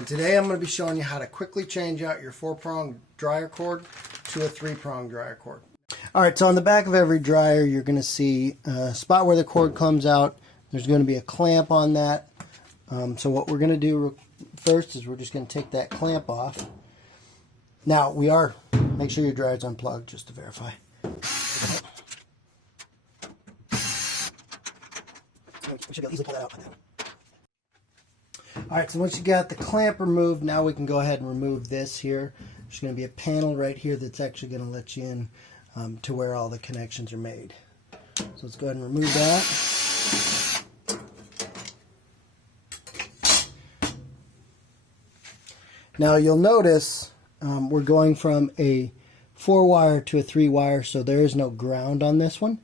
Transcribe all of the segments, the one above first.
And today I'm going to be showing you how to quickly change out your 4-prong dryer cord to a 3-prong dryer cord. Alright, so on the back of every dryer you're going to see a spot where the cord comes out. There's going to be a clamp on that. So what we're going to do first is we're just going to take that clamp off. Now make sure your dryer's unplugged just to verify. We should be able to easily pull that out by then. Alright, so once you got the clamp removed, now we can go ahead and remove this here. There's going to be a panel right here that's actually going to let you in to where all the connections are made. So let's go ahead and remove that. Now you'll notice we're going from a 4-wire to a 3-wire, so there is no ground on this one.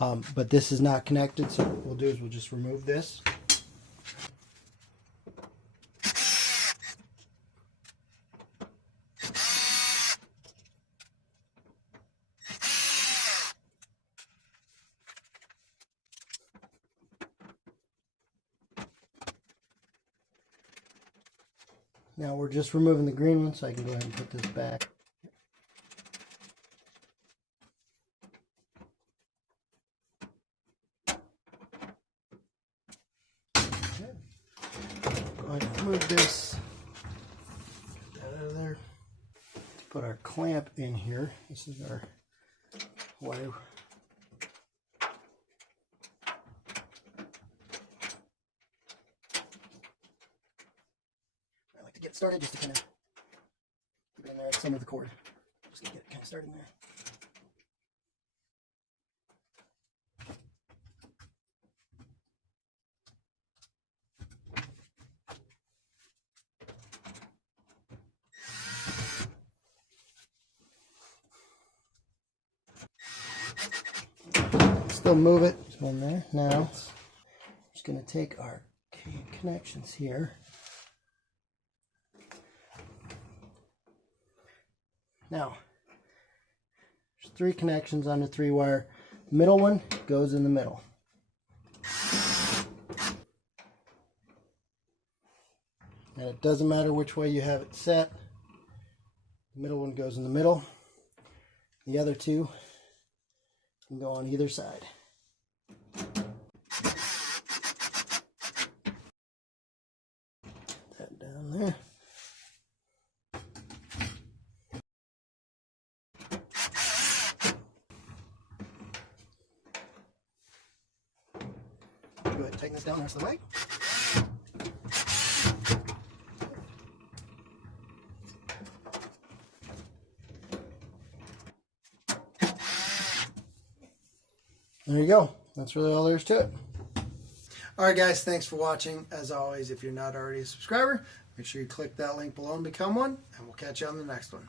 But this is not connected, so what we'll do is we'll just remove this. Now we're just removing the green one, so I can go ahead and put this back. Okay. Go ahead and remove this. Get that out of there. Let's put our clamp in here. This is our wire. To get started, just to kind of keep it in there at the center of the cord. Just to get it kind of started in there. Still move it. It's in there. Now, I'm just going to take our connections here. Now, there's 3 connections on the 3-wire. The middle one goes in the middle. And it doesn't matter which way you have it set. The middle one goes in the middle. The other 2 can go on either side. Put that down there. Go ahead and tighten this down the rest of the way. There you go. That's really all there is to it. Alright guys, thanks for watching. As always, if you're not already a subscriber, make sure you click that link below and become one, and we'll catch you on the next one.